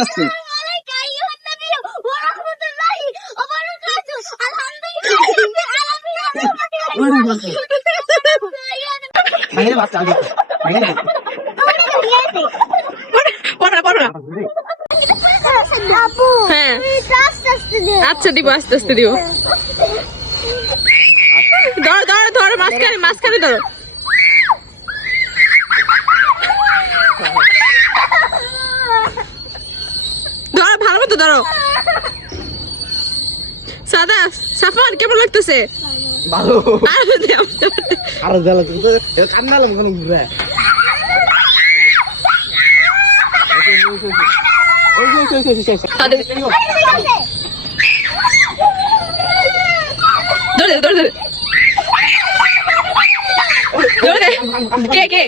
লাগছে হ্যাঁ আচ্ছা দিব, আস্তে আস্তে দিব। ধরো ধরো ধরো, মাঝখানে মাঝখানে ধরো। ধরো ভালো মতো ধরো। সাদা সাফান কেমন লাগতেছে? ভালো আরো দেও। আর জ্বালা তো ঠান্ডা লাগবে কোনো ঘুরে ধরে ধরে ধরে ধরে কে কে